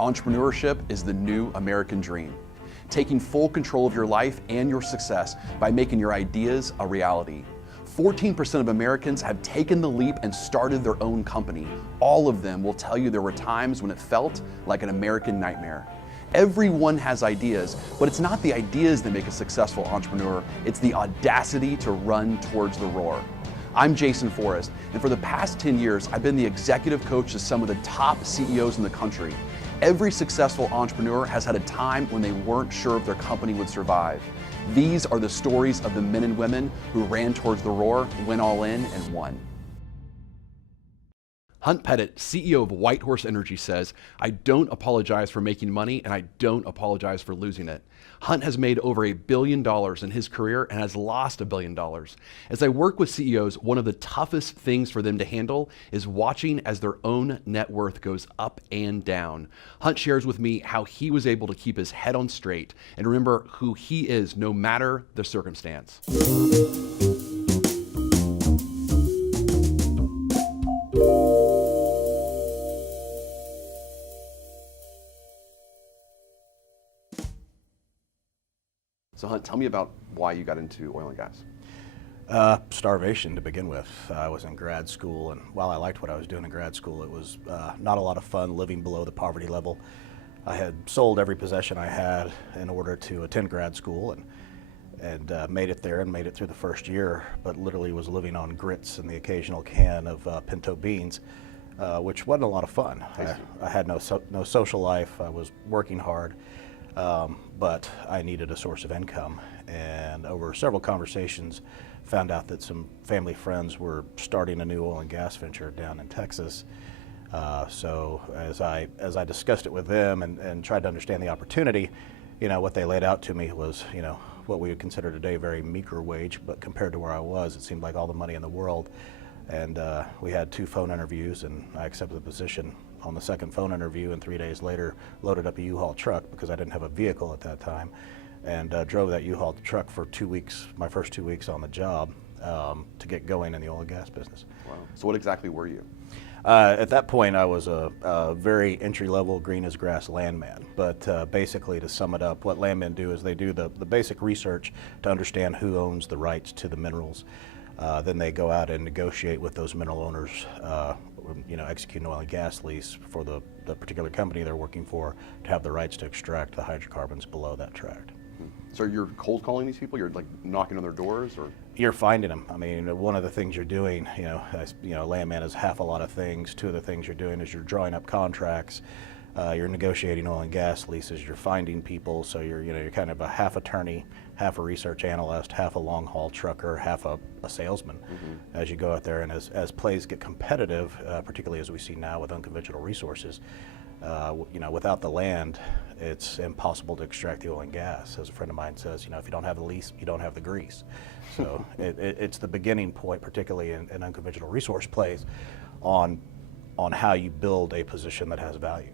Entrepreneurship is the new American dream. Taking full control of your life and your success by making your ideas a reality. 14% of Americans have taken the leap and started their own company. All of them will tell you there were times when it felt like an American nightmare. Everyone has ideas, but it's not the ideas that make a successful entrepreneur, it's the audacity to run towards the roar. I'm Jason Forrest, and for the past 10 years, I've been the executive coach to some of the top CEOs in the country. Every successful entrepreneur has had a time when they weren't sure if their company would survive. These are the stories of the men and women who ran towards the roar, went all in, and won. Hunt Pettit, CEO of Whitehorse Energy, says, "I don't apologize for making money and I don't apologize for losing it." Hunt has made over $1 billion in his career and has lost $1 billion. As I work with CEOs, one of the toughest things for them to handle is watching as their own net worth goes up and down. Hunt shares with me how he was able to keep his head on straight and remember who he is no matter the circumstance. So Hunt, tell me about why you got into oil and gas. Starvation to begin with. I was in grad school, and while I liked what I was doing in grad school, it was not a lot of fun living below the poverty level. I had sold every possession I had in order to attend grad school, and made it there and made it through the first year, but literally was living on grits and the occasional can of pinto beans, which wasn't a lot of fun. I had no social life. I was working hard. But I needed a source of income, and over several conversations found out that some family friends were starting a new oil and gas venture down in Texas. So as I discussed it with them and tried to understand the opportunity, what they laid out to me was, what we would consider today a very meager wage, but compared to where I was, it seemed like all the money in the world. And we had 2 phone interviews, and I accepted the position on the second phone interview, and 3 days later loaded up a U-Haul truck because I didn't have a vehicle at that time, and drove that U-Haul truck for 2 weeks, my first 2 weeks on the job, to get going in the oil and gas business. Wow. So what exactly were you? At that point, I was a very entry-level green as grass landman, but basically, to sum it up, what landmen do is they do the basic research to understand who owns the rights to the minerals. Then they go out and negotiate with those mineral owners, execute an oil and gas lease for the particular company they're working for to have the rights to extract the hydrocarbons below that tract. So you're cold calling these people? You're like knocking on their doors, or? You're finding them. I mean, one of the things you're doing, landman is half a lot of things. 2 of the things you're doing is you're drawing up contracts. You're negotiating oil and gas leases. You're finding people, so you're kind of a half attorney, half a research analyst, half a long haul trucker, half a salesman. As you go out there, and as plays get competitive, particularly as we see now with unconventional resources, without the land, it's impossible to extract the oil and gas. As a friend of mine says, if you don't have the lease, you don't have the grease. So it's the beginning point, particularly in unconventional resource plays, on how you build a position that has value.